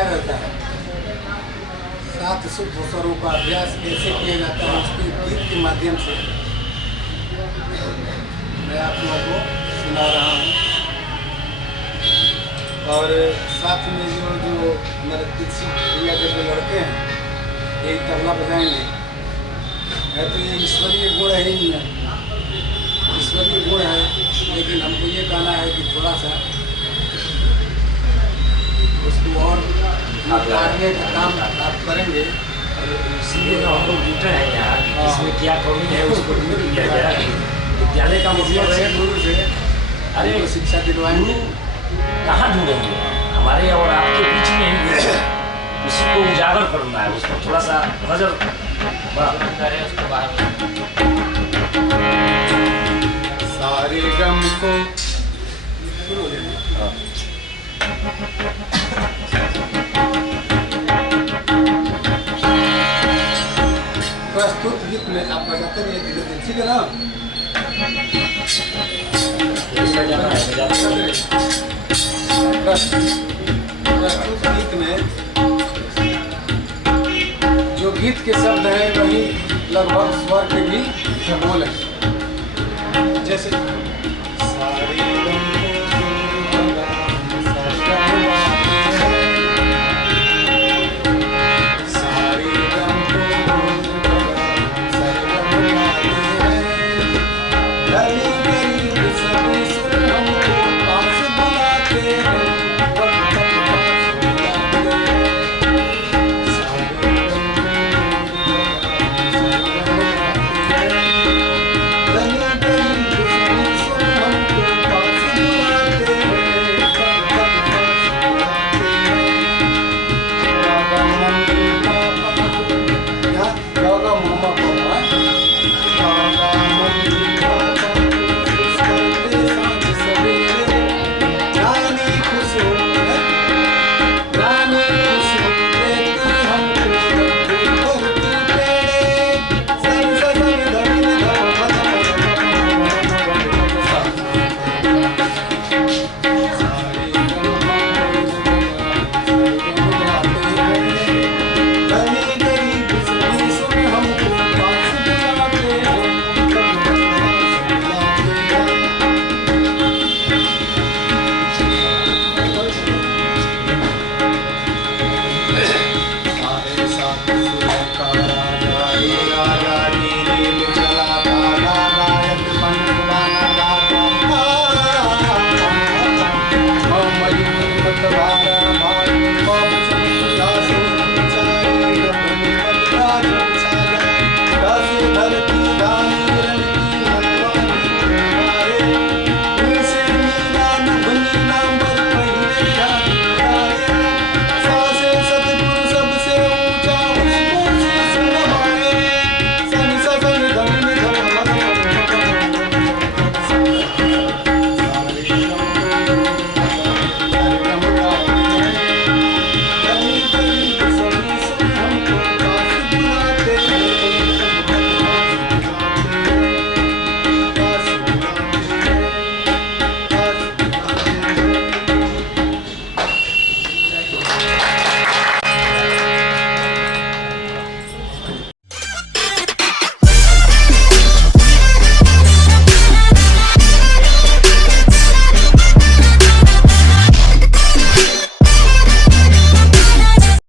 गाया रहता है। 7 शुद्ध स्वरों का अभ्यास कैसे किया जाता है उसके गीत के माध्यम से मैं आप लोगों को सुना रहा हूँ। और साथ में जो हमारे कृषि भैया के जो लड़के हैं यही तबला बजाएंगे। है तो ये ईश्वरीय गुण है ही है, ईश्वरीय गुण है, लेकिन हमको ये कहना है कि थोड़ा सा उसको और आगे का काम आप करेंगे। इसलिए तो हम लोग जुटे हैं यहाँ, इसमें क्या कमी है उसको दूर किया जाए। विद्यालय का मतलब है गुरु से अरे शिक्षा दिलवाएंगे। कहाँ जुड़ेंगे, हमारे और आपके बीच में ही जुड़े हैं। उसी को उजागर करना है, उसको थोड़ा सा नजर करें उसको बाहर। सारे गम को शुरू हो जाए। प्रस्तुत गीत में आप बजाते रहिए धीरे धीरे, ठीक है ना? प्रस्तुत गीत में जो गीत के शब्द हैं वही लगभग स्वर के भी बोल है। जैसे